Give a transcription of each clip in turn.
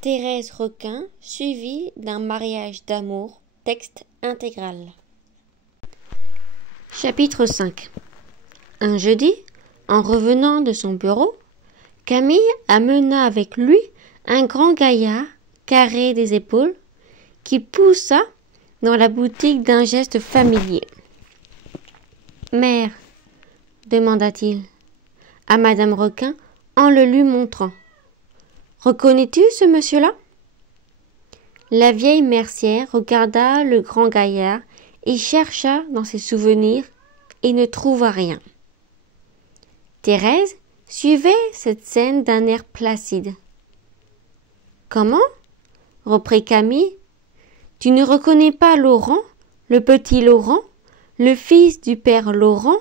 Thérèse Requin, suivie d'un mariage d'amour, texte intégral. Chapitre 5. Un jeudi, en revenant de son bureau, Camille amena avec lui un grand gaillard, carré des épaules, qui poussa dans la boutique d'un geste familier. « Mère, demanda-t-il à Madame Requin en le lui montrant. Reconnais-tu ce monsieur-là ? La vieille mercière regarda le grand gaillard et chercha dans ses souvenirs et ne trouva rien. Thérèse suivait cette scène d'un air placide. « Comment ? reprit Camille. Tu ne reconnais pas Laurent, le petit Laurent, le fils du père Laurent,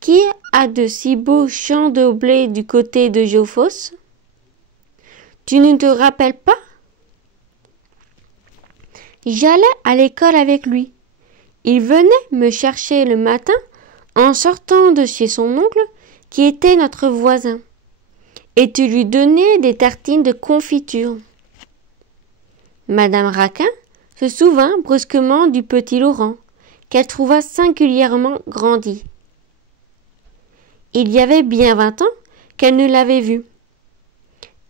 qui a de si beaux champs de blé du côté de Geoffos ? Tu ne te rappelles pas ? J'allais à l'école avec lui. Il venait me chercher le matin en sortant de chez son oncle qui était notre voisin, et tu lui donnais des tartines de confiture. » Madame Raquin se souvint brusquement du petit Laurent, qu'elle trouva singulièrement grandi. Il y avait bien 20 ans qu'elle ne l'avait vu.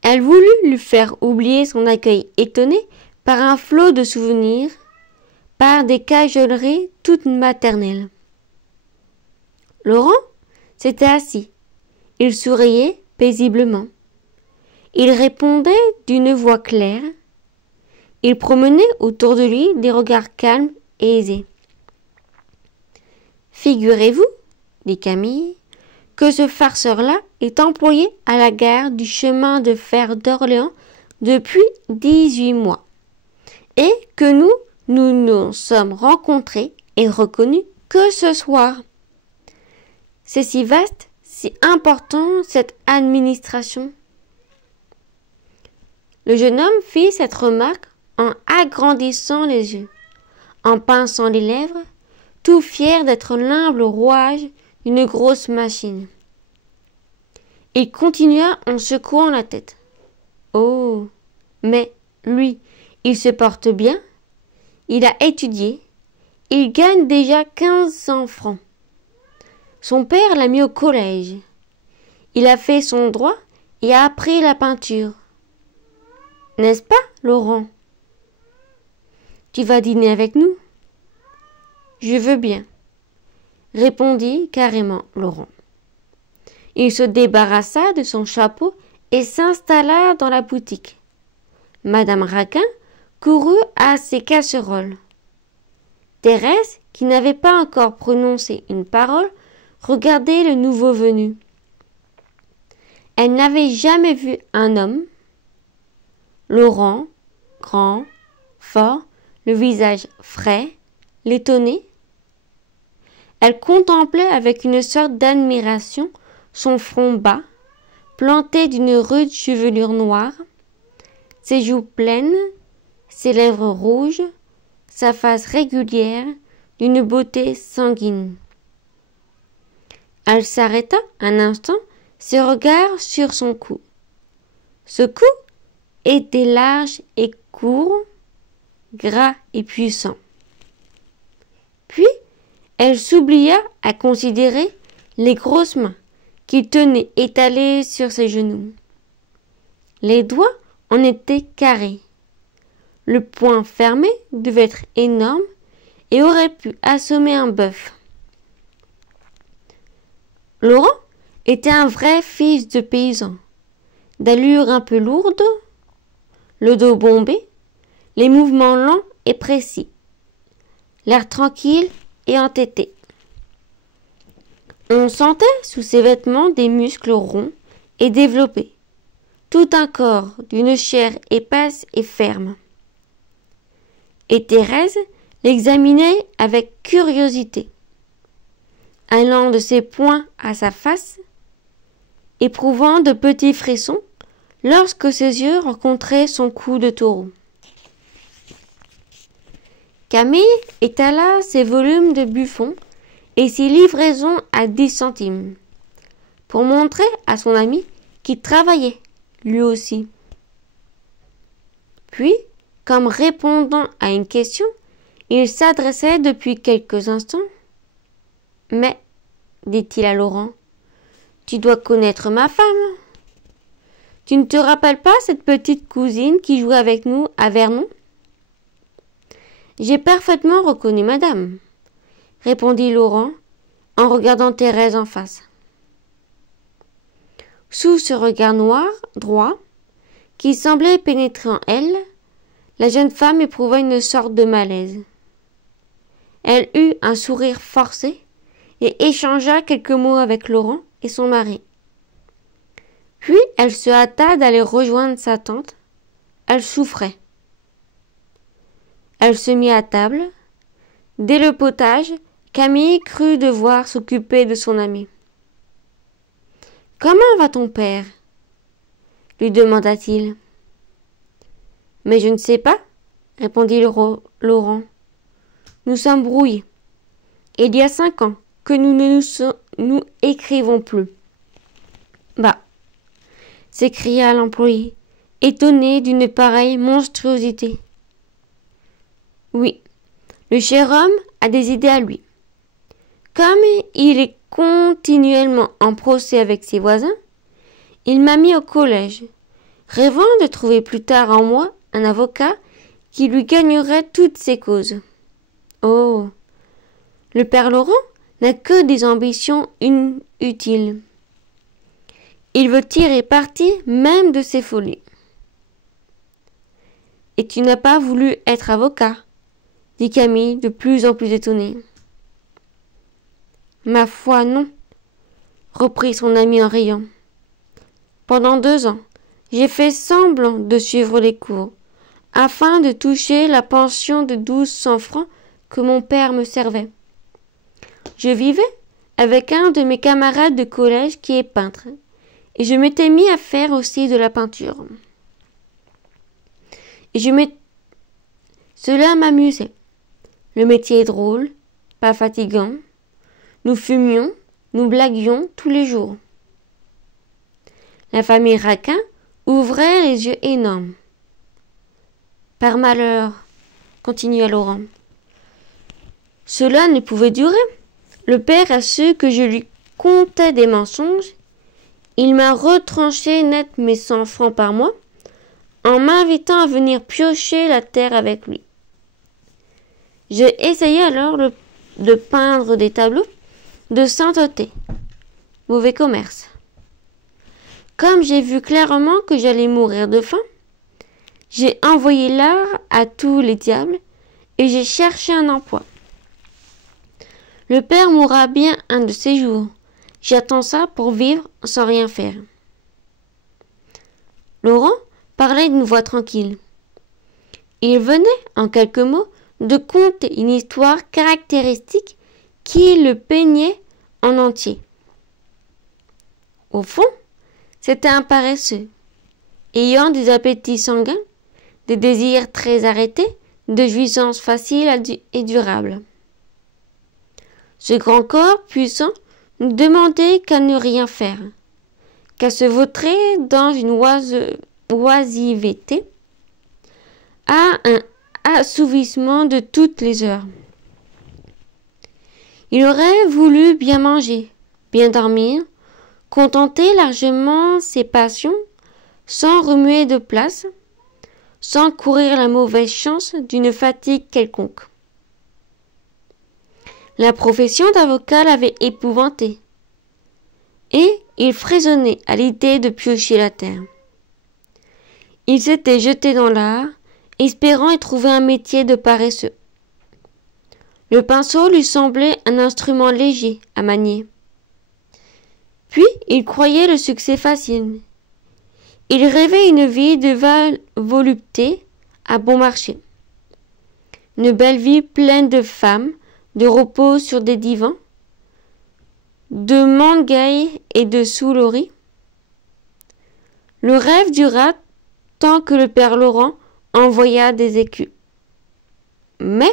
Elle voulut lui faire oublier son accueil étonné par un flot de souvenirs, par des cajoleries toutes maternelles. Laurent s'était assis. Il souriait paisiblement. Il répondait d'une voix claire. Il promenait autour de lui des regards calmes et aisés. « Figurez-vous, dit Camille, que ce farceur-là est employé à la gare du chemin de fer d'Orléans depuis 18 mois, et que nous nous sommes rencontrés et reconnus que ce soir. C'est si vaste, si important, cette administration. » Le jeune homme fit cette remarque en agrandissant les yeux, en pinçant les lèvres, tout fier d'être l'humble rouage d'une grosse machine. Il continua en secouant la tête. « Oh, mais lui, il se porte bien. Il a étudié. Il gagne déjà 1500 francs. Son père l'a mis au collège. Il a fait son droit et a appris la peinture. N'est-ce pas, Laurent ? Tu vas dîner avec nous ? Je veux bien, répondit carrément Laurent. Il se débarrassa de son chapeau et s'installa dans la boutique. Madame Raquin courut à ses casseroles. Thérèse, qui n'avait pas encore prononcé une parole, regardait le nouveau venu. Elle n'avait jamais vu un homme. Laurent, grand, fort, le visage frais, l'étonnait. Elle contemplait avec une sorte d'admiration son front bas, planté d'une rude chevelure noire, ses joues pleines, ses lèvres rouges, sa face régulière, d'une beauté sanguine. Elle s'arrêta un instant, ses regards sur son cou. Ce cou était large et court, gras et puissant. Puis, elle s'oublia à considérer les grosses mains qu'il tenait étalées sur ses genoux. Les doigts en étaient carrés. Le poing fermé devait être énorme et aurait pu assommer un bœuf. Laurent était un vrai fils de paysan, d'allure un peu lourde, le dos bombé, les mouvements lents et précis, l'air tranquille et entêté. On sentait sous ses vêtements des muscles ronds et développés, tout un corps d'une chair épaisse et ferme. Et Thérèse l'examinait avec curiosité, allant de ses poings à sa face, éprouvant de petits frissons lorsque ses yeux rencontraient son cou de taureau. Camille étala ses volumes de Buffon et ses livraisons à 10 centimes, pour montrer à son ami qu'il travaillait, lui aussi. Puis, comme répondant à une question, il s'adressait depuis quelques instants. « Mais, dit-il à Laurent, tu dois connaître ma femme. Tu ne te rappelles pas cette petite cousine qui jouait avec nous à Vernon ?»« J'ai parfaitement reconnu madame, répondit Laurent en regardant Thérèse en face. Sous ce regard noir, droit, qui semblait pénétrer en elle, la jeune femme éprouva une sorte de malaise. Elle eut un sourire forcé et échangea quelques mots avec Laurent et son mari. Puis elle se hâta d'aller rejoindre sa tante. Elle souffrait. Elle se mit à table. Dès le potage, Camille crut devoir s'occuper de son amie. « Comment va ton père ?» lui demanda-t-il. « Mais je ne sais pas, » répondit Laurent. « Nous sommes brouillés. Il y a 5 ans que nous ne nous écrivons plus. »« Bah !» s'écria l'employé, étonné d'une pareille monstruosité. « Oui, le cher homme a des idées à lui. Comme il est continuellement en procès avec ses voisins, il m'a mis au collège, rêvant de trouver plus tard en moi un avocat qui lui gagnerait toutes ses causes. Oh, le père Laurent n'a que des ambitions inutiles. Il veut tirer parti même de ses folies. »« Et tu n'as pas voulu être avocat ?» dit Camille, de plus en plus étonnée. « Ma foi, non, » reprit son ami en riant. « Pendant 2 ans, j'ai fait semblant de suivre les cours, afin de toucher la pension de 1200 francs que mon père me servait. Je vivais avec un de mes camarades de collège qui est peintre, et je m'étais mis à faire aussi de la peinture. Cela m'amusait. Le métier est drôle, pas fatigant. Nous fumions, nous blaguions tous les jours. La famille Raquin ouvrait les yeux énormes. Par malheur, continua Laurent, cela ne pouvait durer. Le père a su que je lui contais des mensonges. Il m'a retranché net mes 100 francs par mois en m'invitant à venir piocher la terre avec lui. J'ai essayé alors de peindre des tableaux de sainteté. Mauvais commerce. Comme j'ai vu clairement que j'allais mourir de faim, j'ai envoyé l'art à tous les diables et j'ai cherché un emploi. Le père mourra bien un de ces jours. J'attends ça pour vivre sans rien faire. » Laurent parlait d'une voix tranquille. Il venait, en quelques mots, de conter une histoire caractéristique qui le peignait en entier. Au fond, c'était un paresseux, ayant des appétits sanguins, des désirs très arrêtés, de jouissances faciles et durables. Ce grand corps puissant ne demandait qu'à ne rien faire, qu'à se vautrer dans une oisiveté, à un assouvissement de toutes les heures. Il aurait voulu bien manger, bien dormir, contenter largement ses passions, sans remuer de place, sans courir la mauvaise chance d'une fatigue quelconque. La profession d'avocat l'avait épouvanté, et il frissonnait à l'idée de piocher la terre. Il s'était jeté dans l'art, espérant y trouver un métier de paresseux. Le pinceau lui semblait un instrument léger à manier. Puis il croyait le succès facile. Il rêvait une vie de volupté à bon marché. Une belle vie pleine de femmes, de repos sur des divans, de manguailles et de souleries. Le rêve dura tant que le père Laurent envoya des écus. Mais,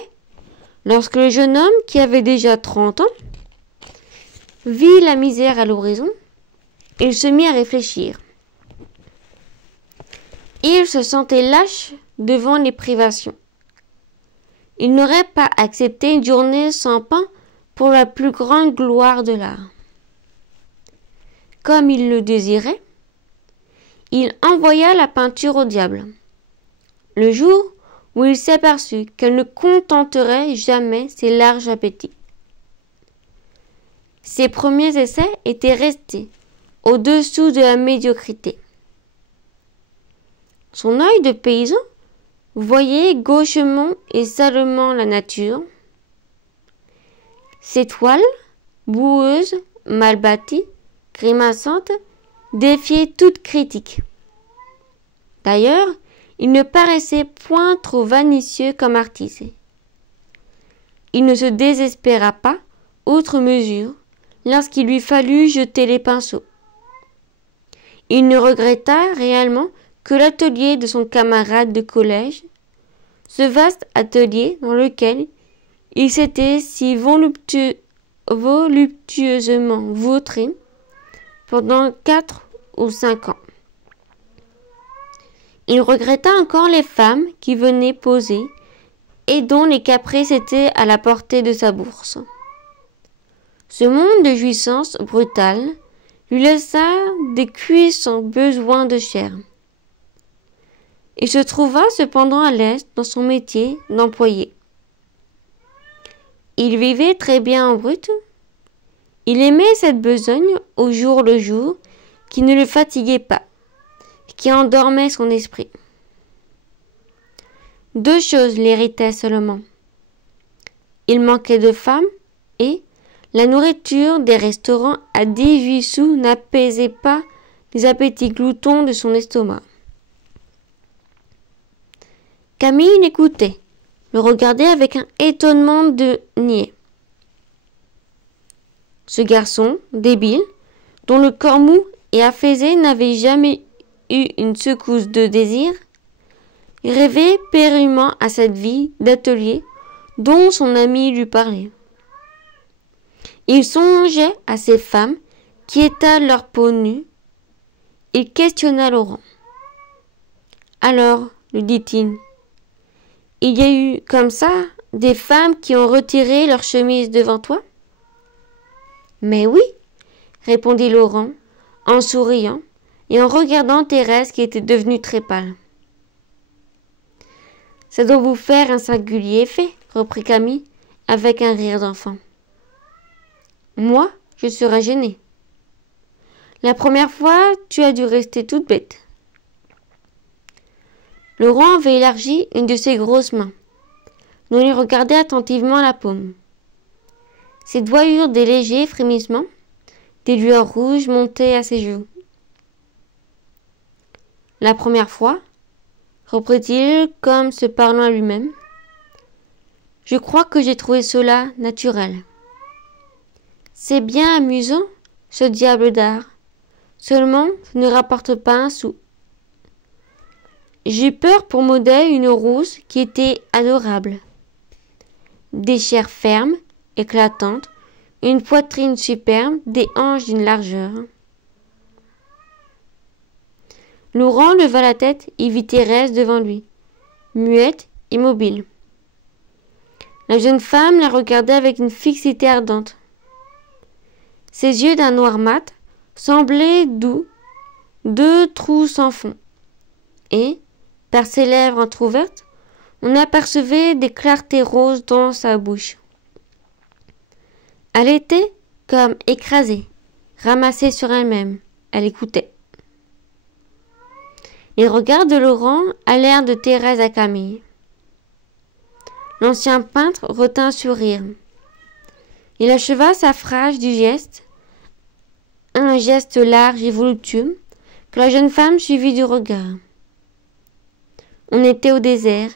lorsque le jeune homme, qui avait déjà 30 ans, vit la misère à l'horizon, il se mit à réfléchir. Il se sentait lâche devant les privations. Il n'aurait pas accepté une journée sans pain pour la plus grande gloire de l'art. Comme il le désirait, il envoya la peinture au diable. Le jour où il s'aperçut qu'elle ne contenterait jamais ses larges appétits. Ses premiers essais étaient restés au-dessous de la médiocrité. Son œil de paysan voyait gauchement et salement la nature. Ses toiles, boueuses, mal bâties, grimaçantes, défiaient toute critique. D'ailleurs, il ne paraissait point trop vaniteux comme artiste. Il ne se désespéra pas, outre mesure, lorsqu'il lui fallut jeter les pinceaux. Il ne regretta réellement que l'atelier de son camarade de collège, ce vaste atelier dans lequel il s'était si voluptueusement vautré pendant 4 ou 5 ans. Il regretta encore les femmes qui venaient poser et dont les caprices étaient à la portée de sa bourse. Ce monde de jouissance brutale lui laissa des cuissants besoins de chair. Il se trouva cependant à l'aise dans son métier d'employé. Il vivait très bien en brut. Il aimait cette besogne au jour le jour qui ne le fatiguait pas, qui endormait son esprit. 2 choses l'irritaient seulement. Il manquait de femmes et la nourriture des restaurants à 18 sous n'apaisait pas les appétits gloutons de son estomac. Camille l'écoutait, le regardait avec un étonnement de niais. Ce garçon, débile, dont le corps mou et affaissé n'avait jamais eu une secousse de désir, rêvait pérennement à cette vie d'atelier dont son ami lui parlait. Il songeait à ces femmes qui étalent leur peau nue. Il questionna Laurent. « Alors, lui dit-il, il y a eu comme ça des femmes qui ont retiré leur chemise devant toi ?»« Mais oui, répondit Laurent, en souriant et en regardant Thérèse qui était devenue très pâle. Ça doit vous faire un singulier effet, reprit Camille avec un rire d'enfant. Moi, je serais gênée. La première fois, tu as dû rester toute bête. Laurent avait élargi une de ses grosses mains, dont il regardait attentivement la paume. Ses doigts eurent des légers frémissements, des lueurs rouges montaient à ses joues. La première fois, reprit-il comme se parlant à lui-même, je crois que j'ai trouvé cela naturel. C'est bien amusant, ce diable d'art. Seulement, ça ne rapporte pas un sou. J'eus peur pour modèle une rousse qui était adorable. Des chairs fermes, éclatantes, une poitrine superbe, des hanches d'une largeur. Laurent leva la tête et vit Thérèse devant lui, muette, immobile. La jeune femme la regardait avec une fixité ardente. Ses yeux d'un noir mat semblaient doux, 2 trous sans fond, et, par ses lèvres entr'ouvertes, on apercevait des clartés roses dans sa bouche. Elle était comme écrasée, ramassée sur elle-même. Elle écoutait. Les regards de Laurent allèrent de Thérèse à Camille. L'ancien peintre retint un sourire. Il acheva sa phrase du geste, un geste large et voluptueux, que la jeune femme suivit du regard. On était au désert,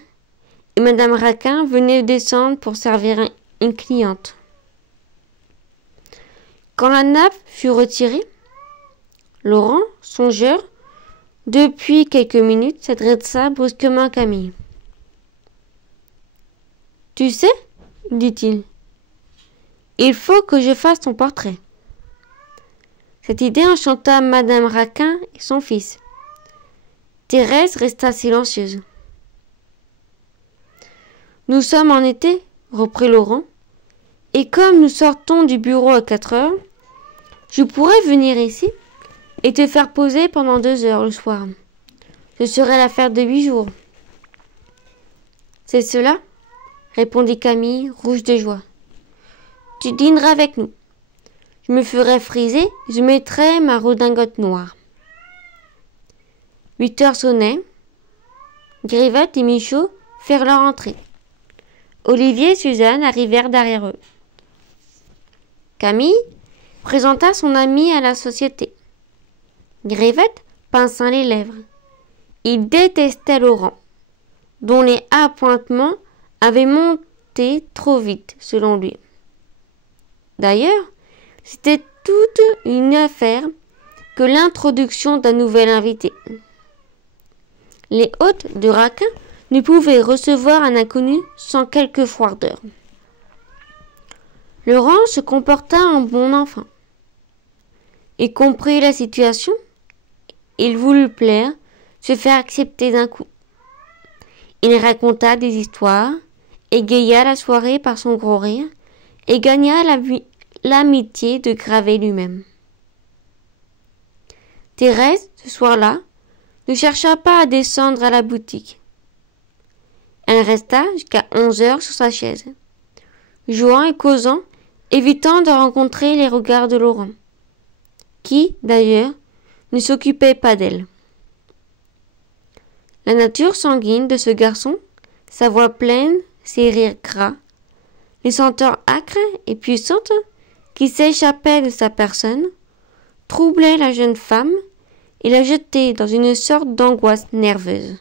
et Madame Raquin venait de descendre pour servir une cliente. Quand la nappe fut retirée, Laurent, songeur, depuis quelques minutes, s'adressa brusquement à Camille. « Tu sais, dit-il, il faut que je fasse ton portrait. » Cette idée enchanta Madame Raquin et son fils. Thérèse resta silencieuse. Nous sommes en été, reprit Laurent, et comme nous sortons du bureau à 4 heures, je pourrais venir ici et te faire poser pendant 2 heures le soir. Ce serait l'affaire de 8 jours. C'est cela, répondit Camille, rouge de joie. Tu dîneras avec nous. Je me ferai friser, je mettrai ma redingote noire. 8 heures sonnaient. Grivette et Michaud firent leur entrée. Olivier et Suzanne arrivèrent derrière eux. Camille présenta son ami à la société. Grivette pinça les lèvres. Il détestait Laurent, dont les appointements avaient monté trop vite, selon lui. D'ailleurs, c'était toute une affaire que l'introduction d'un nouvel invité. Les hôtes de Raquin ne pouvaient recevoir un inconnu sans quelque froideur. Laurent se comporta en bon enfant. Il comprit la situation. Il voulut plaire, se faire accepter d'un coup. Il raconta des histoires, égaya la soirée par son gros rire et gagna l'amitié de Gravet lui-même. Thérèse, ce soir-là, ne chercha pas à descendre à la boutique. Elle resta jusqu'à 11 heures sur sa chaise, jouant et causant, évitant de rencontrer les regards de Laurent, qui, d'ailleurs, ne s'occupait pas d'elle. La nature sanguine de ce garçon, sa voix pleine, ses rires gras, les senteurs âcres et puissantes qui s'échappaient de sa personne, troublaient la jeune femme et la jetaient dans une sorte d'angoisse nerveuse.